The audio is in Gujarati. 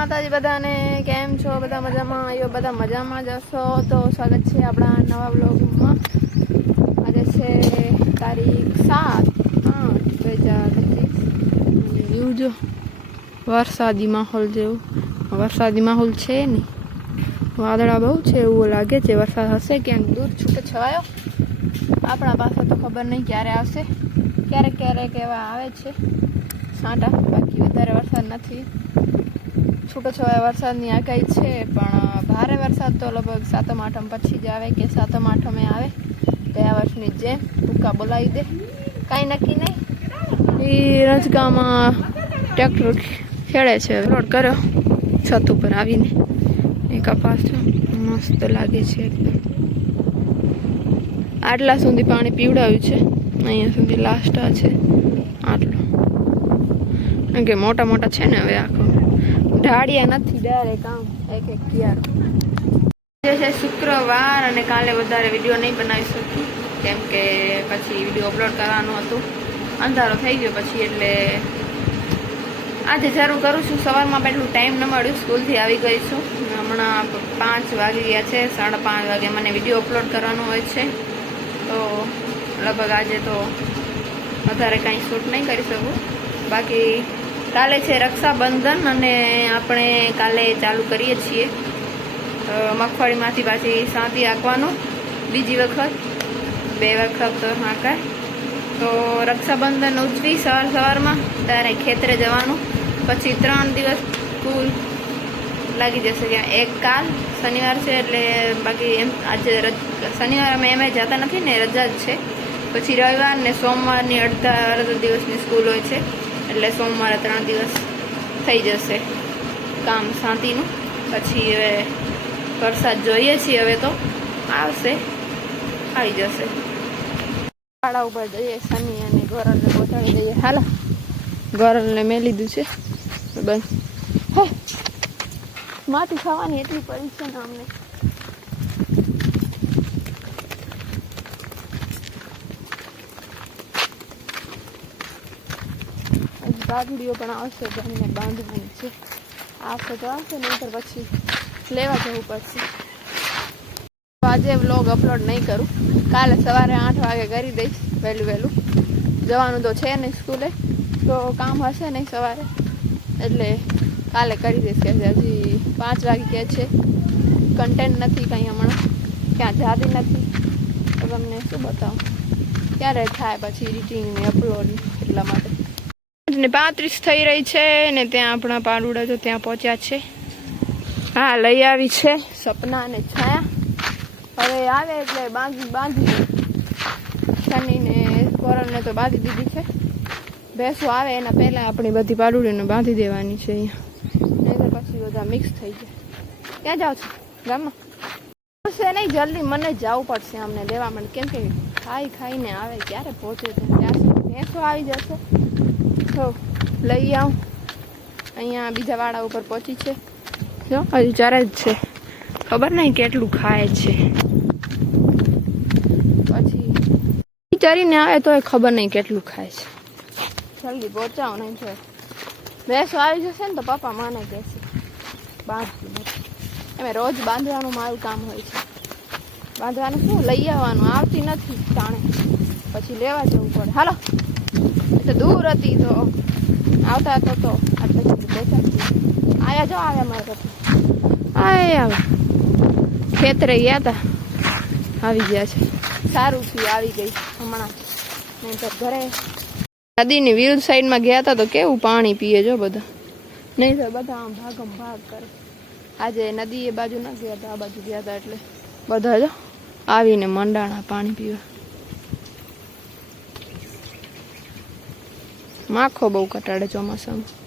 માતાજી બધાને કેમ છો? બધા મજામાં? આવ્યો બધા મજામાં જ હશો? તો સ્વાગત છે આપણા નવા બ્લોગમાં આજે છે તારીખ સાત આઠ બે હજાર એવું જો, વરસાદી માહોલ જેવું. વરસાદી માહોલ છે નહીં. વાદળા બહુ છે એવું લાગે છે. વરસાદ હશે ક્યાંક દૂર છૂટો છવાયો. આપણા પાસે તો ખબર નહીં ક્યારે આવશે. ક્યારેક ક્યારેક એવા આવે છે. સાંટા. બાકી વધારે વરસાદ નથી. છૂટો છવાયા વરસાદની આગાહી છે, પણ ભારે વરસાદ તો લગભગ સાતમ આઠમ પછી જ આવે કે સાતમ આઠમે આવે. ગયા વર્ષની જેમ ભૂકા બોલાવી દે. કાંઈ નક્કી નહીં? એ રજગામાં ટ્રેક્ટર ખેડે છે. રોડ કર્યો, છત ઉપર આવીને. એ કપાસ મસ્ત લાગે છે એકદમ. આટલા સુધી પાણી પીવડાવ્યું છે. અહીંયા સુધી લાસ્ટ છે. આટલું. કે મોટા મોટા છે ને હવે આખો. ઢાળિયા નથી ડાયરેક્ટ આમ, એક એક કિયારો. છે શુક્રવાર અને કાલે વધારે વીડિયો નહીં બનાવી શકી કેમ કે પછી વીડિયો અપલોડ કરવાનું હતું. અંધારો થઈ ગયો પછી એટલે આજે જરૂર કરું છું. સવારમાં એટલું ટાઈમ ન મળ્યું. સ્કૂલથી આવી ગઈ છું. હમણાં પાંચ વાગી ગયા છે. સાડા પાંચ વાગે મને વીડિયો અપલોડ કરવાનો હોય છે. તો લગભગ આજે તો વધારે કાંઈ શૂટ નહીં કરી શકું. બાકી કાલે છે રક્ષાબંધન અને આપણે કાલે ચાલુ કરીએ છીએ. મગફળીમાંથી પાછી સાંતી આંકવાનું બીજી વખત, બે વખત હાંકાય. તો રક્ષાબંધન ઉજવી સવાર સવારમાં ત્યારે ખેતરે જવાનું. પછી ત્રણ દિવસ સ્કૂલ લાગી જશે ત્યાં એક કાલ, શનિવાર છે એટલે બાકી એમ આજે શનિવાર અમે એમ જતા નથી ને રજા જ છે. પછી રવિવાર ને સોમવારની અડધા અડધા દિવસની સ્કૂલ હોય છે. એટલે સોમવારે ત્રણ દિવસ થઈ જશે કામ શાંતિનું. પછી હવે વરસાદ જોઈએ છીએ હવે તો. આવશે. આવી જશે. શાળા ઉપર જઈએ, શનિ અને ગોરલને પહોંચાડી દઈએ. હાલો ગોરલને મેં લીધું છે. બસ. હે, માટી ખાવાની એટલી પડી અમને. હજી પણ આવશે ઘરને બાંધવાની છે. આવશે તો આવશે, નહીંતર પછી લેવા જવું પડશે. આજે વ્લોગ અપલોડ નહીં કરું. કાલે સવારે આઠ વાગે કરી દઈશ વહેલું વહેલું. જવાનું તો છે નહીં સ્કૂલે, તો કામ હશે નહીં સવારે. એટલે કાલે કરી દઈશ કે હજી પાંચ વાગે કહે છે. કન્ટેન્ટ નથી કંઈ હમણાં. ક્યાં જાતી નથી. તો તમને શું બતાવું? ક્યારે થાય પછી એડિટિંગ ને અપલોડ એટલા માટે? ને પાંત્રીસ થઈ રહી છે ને ત્યાં આપણા પાડુડા તો ત્યાં પહોંચ્યા છે. હા, લઈ આવી છે. સપના અને છાયા. હવે આવે એટલે બાંધી બાંધી. શનિને કોરણને તો બાંધી દીધી છે. ભેંસો આવે એના પહેલાં આપણી બધી પાડુડીને બાંધી દેવાની છે અહીંયા. નહીં તો પછી બધા મિક્સ થઈ જાય ક્યાં જાઓ છો? ગામમાં? છે નહીં, જલ્દી મને જવું પડશે અમને લેવા. માટે કેમ કે ખાઈ ખાઈને આવે, ક્યારે પહોંચે ત્યાં ભેંસો આવી જશે. તો લઈ આવું. અહીંયા બીજા વાળા ઉપર પહોંચી છે. જો, હજુ ચાર જ છે. ખબર નહીં કેટલું ખાય છે. પછી ચરીને આવે તો એ ખબર નહીં કેટલું ખાય છે. જલ્દી પહોંચાવો નહીં છે ભેંસો આવી જશે ને તો પપ્પા માને કહેશે. બાંધતી એમે રોજ બાંધવાનું મારું કામ હોય છે. બાંધવાનું શું? લઈ આવવાનું. આવતી નથી જાણે પછી લેવા જવું પડે. હાલો. તો દૂર હતી તો આવતા હતો તો આટલે સુધી આયા જો આવે મારે આયા ખેતરે ગયા હતા આવી ગયા છે. સારું થયું, આવી ગઈ હમણાં. નહીં તો ઘરે નદીની વિરુદ્ધ સાઈડમાં ગયા હતા તો કેવું પાણી પીએ જો બધા. નહીં તો બધા આમ ભાગમ ભાગ કરે. આજે નદી એ બાજુ ન ગયા હતા આ બાજુ ગયા હતા એટલે બધા જો આવીને મંડાણા પાણી પીવા. માખો બહુ કટાડે ચોમાસામાં.